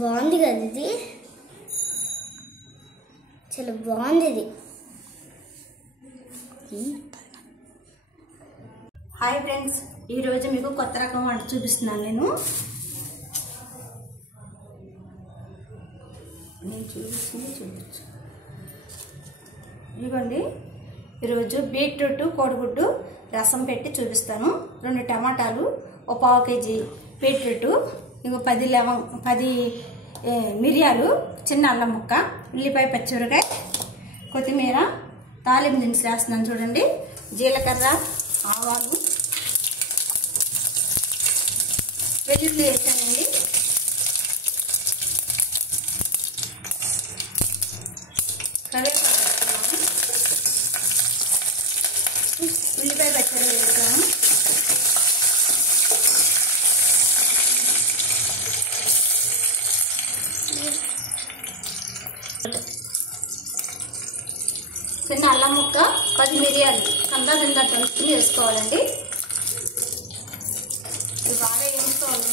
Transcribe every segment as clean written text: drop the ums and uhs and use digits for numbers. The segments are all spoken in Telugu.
బాగుంది కదా ఇది, చాలా బాగుంది ఇది. హాయ్ ఫ్రెండ్స్, ఈరోజు మీకు కొత్త రకం వంట చూపిస్తున్నాను. నేను చూపించు. ఇదిగోండి, ఈరోజు బీట్రూట్ కోడిగుడ్డు రసం పెట్టి చూపిస్తాను. 2 టమాటాలు, 1 పావు కేజీ బీట్రూట్, ఇంకో 10 మిరియాలు, చిన్న అల్లం ముక్క, ఉల్లిపాయ, పచ్చిమిరకాయ, కొత్తిమీర, తాలింపు దినుసులు వేస్తున్నాను. చూడండి, జీలకర్ర, ఆవాలు, వెల్లుల్లి వేసానండి. కరివేపాకు వేస్తున్నాను, ఉల్లిపాయ పచ్చడి వేసాను, చిన్న అల్లం ముక్క, 10 మిరియాలు కందా కింద కలుపుకుని వేసుకోవాలండి. ఇది బాగా వేయించుకోవాలి.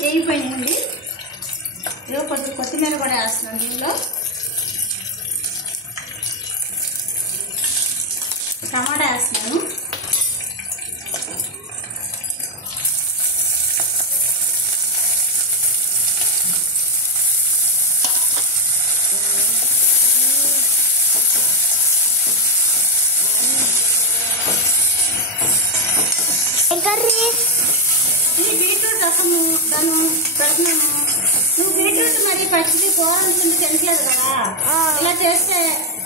వేగిపోయిందండి. ఇదో కొంచెం కొత్తిమీర కూడా వేస్తున్నాను దీనిలో. టమాటా వేస్తున్నాను. ఇది బీట్రూట్ రసము దాన్ని పెడుతున్నాము. నువ్వు బీట్రూట్ మరి పచ్చిది కూర తినట్లేదు కదా, ఇలా చేస్తే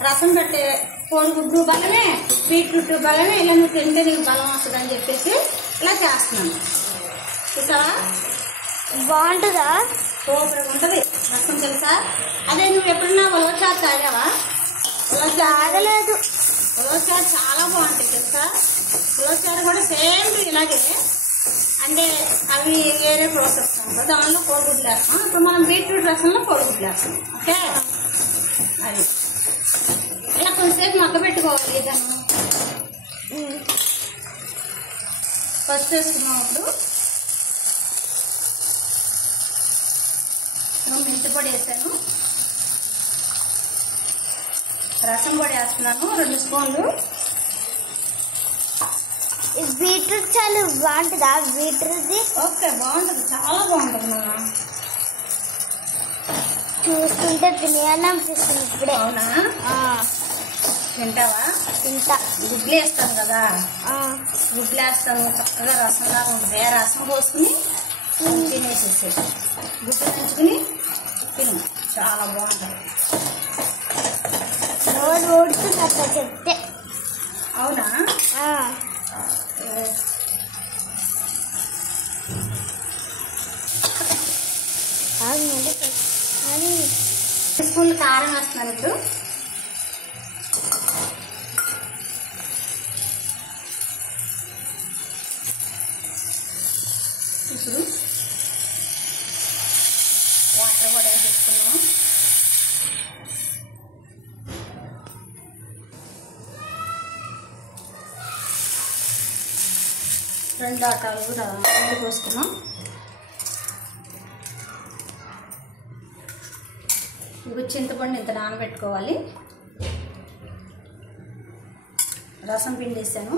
రసం పెట్టే కోడిగుడ్డు బలమే, బీట్రూట్ బలమే, ఇలా నువ్వు తింటే నీకు బలం వస్తుంది అని చెప్పేసి ఇలా చేస్తున్నాను. చూసావా, బాగుంటుందా? సూపర్గా ఉంటుంది రసం. తెలుసా, అదే నువ్వు ఎప్పుడన్నా ఉలవచారు తాగావా? తాగలేదు. ఉలవచారు చాలా బాగుంటాయి తెలుసా. ఉలవచారు కూడా సేమ్ ఇలాగే, అంటే అవి వేరే ప్రాసెస్ ఉంటుంది. దానిలో కోడిగుడ్లు వేస్తాం. ఇప్పుడు మనం బీట్రూట్ రసంలో కోడిగుడ్లు వేస్తాం. ఓకే, అది ఇలా కొంచెంసేపు మగ్గ పెట్టుకోవాలి. దాన్ని ఫస్ట్ వేసుకున్నప్పుడు మెంతి పొడి వేసాను, రసం పొడి వేస్తున్నాను 2 స్పూన్లు. బీట్రూట్ చాలా బాగుంటుందా? బీట్రూట్ ఓకే, బాగుంటుంది, చాలా బాగుంటుంది. నాన్న చూస్తుంటే తినేయాలనిపిస్తుంది ఇప్పుడే. అవునా, తింటావా? తింటా. గుడ్లు వేస్తాం కదా, గుడ్లు వేస్తాము, చక్కగా రసంలాగా ఉంటుంది. ఆ రసం పోసుకుని తినేసేసి గుడ్లు నంచుకుని తిను, చాలా బాగుంటుంది. నోరు ఊడుతుంది అట్లా చెప్తే. అవునా, అని 2 స్పూన్లు కారం వేస్తున్నాను. ఇప్పుడు వాటర్ కూడా వేసేసుకున్నాం. రెండు ఆటాలు కూడా నీళ్ళు పోసుకున్నాం. ఇప్పుడు చింతపండు ఇంత నానబెట్టుకోవాలి. రసం పిండేసాను.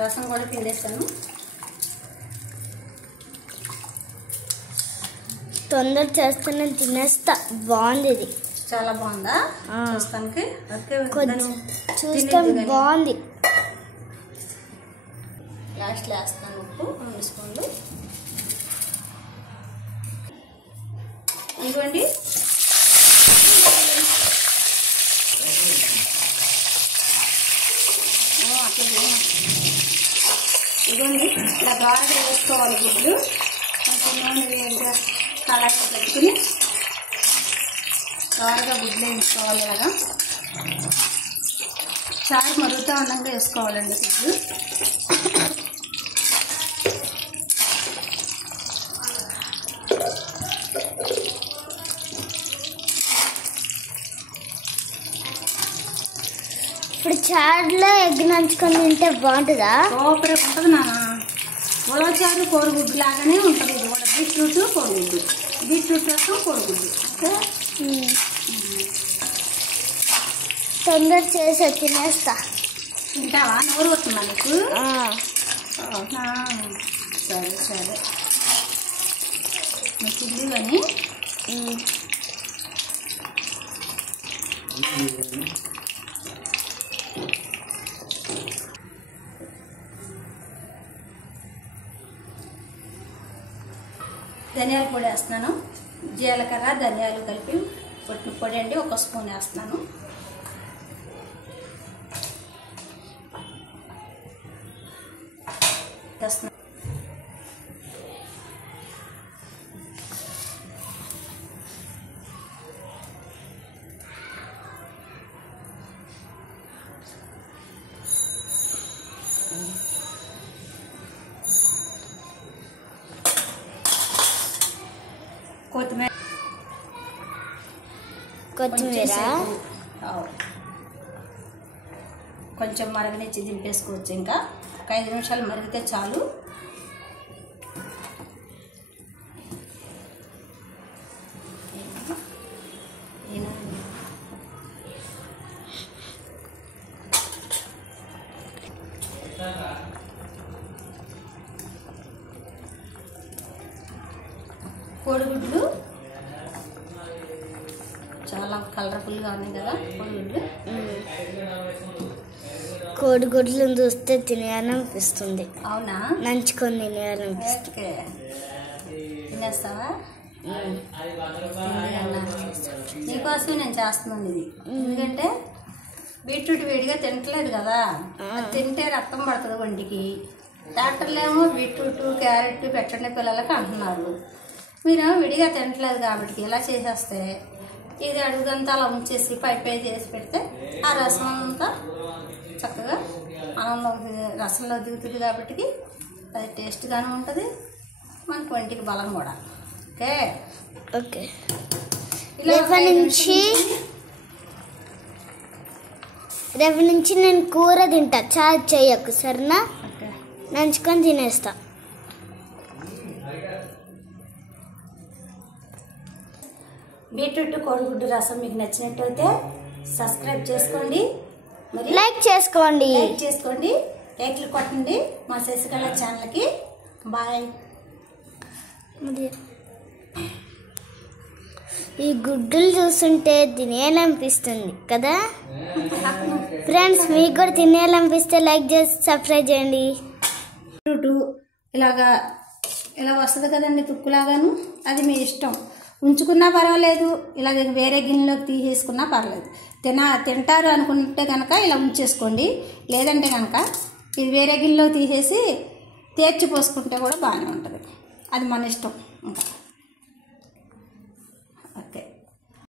రసం కూడా పిండేసాను. తొందర చేస్తాను, తినేస్తా. బాగుంది ఇది, చాలా బాగుందా? చూస్తానికి చూస్తాం బాగుంది. లాస్ట్లో వేస్తాను ఉప్పు 2 స్పూన్లు. ఇదిగోండి, ఇదిగోండి, ఇలా బాగా వేసుకోవాలి గుడ్లు. కొంచెం నూనె వేడిగా కళాయిలో పెట్టుకుని బాగా గుడ్లు వేసుకోవాలి. ఇలాగా చారు మరుగుతూ ఉండగా వేసుకోవాలండి గుడ్లు. ఇప్పుడు చారులో ఎగ్ నంచుకొని తింటే బాగుంటుందా? సూపర్ ఉంటుంది నాన్న. ఉలవ చారు కోడిగుడ్డు లాగానే ఉంటుంది. ఇది కూడా బీట్రూట్ కోడిగుడ్డు, బీట్రూట్ రసం కోడిగుడ్డు. తొందర చేసి తినేస్తా. తింటావా? నోరు వస్తుందా నీకు? సరే సరే నీకు ఇల్లు ధనియాల పొడి వేస్తున్నాను. జీలకర్ర ధనియాలు కలిపి పొట్టిన పొడి అండి, 1 స్పూన్ వేస్తున్నాను. కొత్తిమీర కొంచెం మరగనిచ్చి దింపేసుకోవచ్చు. ఇంకా 5 నిమిషాలు మరిగితే చాలు. కోడిగుడ్లు చాలా కలర్ఫుల్గా ఉన్నాయి కదా కోడిగుడ్లు. కోడిగుడ్లను చూస్తే తినేయాలనిపిస్తుంది. అవునా? నంచుకొని తినేయాలనిపిస్తుంది. తినేస్తావా? నీకోసమే నేను చేస్తున్నాను ఇది. ఎందుకంటే బీట్రూట్ వేడిగా తింటలేదు కదా, అది తింటే రక్తం పడుతుంది ఒంటికి. డాక్టర్లు ఏమో బీట్రూట్ క్యారెట్ పెట్టండి పిల్లలకి అంటున్నారు. మీరేమో విడిగా తింటలేదు కాబట్టి ఇలా చేసేస్తే ఇది అడుగుదంతా అలా ఉంచేసి పై చేసి పెడితే ఆ రసం అంతా చక్కగా అన్నంలో రసంలో దిగుతుంది కాబట్టి అది టేస్ట్గానే ఉంటుంది, మనకి ఒంటికి బలం కూడా. Okay okay. రేపు నుంచి నేను కూర తింటా, చారు చేయకు సరేనా? నంచుకొని తినేస్తా. బీట్రూట్ కోడిగుడ్డు రసం మీకు నచ్చినట్టయితే సబ్స్క్రైబ్ చేసుకోండి, మరి లైక్ చేసుకోండి, లైక్లు కొట్టండి మా శశికళ ఛానల్కి. బాయ్. ఈ గుడ్డులు చూస్తుంటే తినేయాలనిపిస్తుంది కదా ఫ్రెండ్స్. మీకు కూడా తినేయాలనిపిస్తే లైక్ చేసి సబ్స్క్రైబ్ చేయండి. బీట్రూట్ ఇలా వస్తుంది కదండి తుక్కులాగాను, అది మీ ఇష్టం. ఉంచుకున్నా పర్వాలేదు, ఇలాగ వేరే గిన్నెలోకి తీసేసుకున్నా పర్లేదు. తింటారు అనుకుంటే కనుక ఇలా ఉంచేసుకోండి, లేదంటే కనుక ఇది వేరే గిన్నెలోకి తీసేసి తేర్చి పోసుకుంటే కూడా బాగానే ఉంటుంది. అది మన ఇష్టం. ఇంకా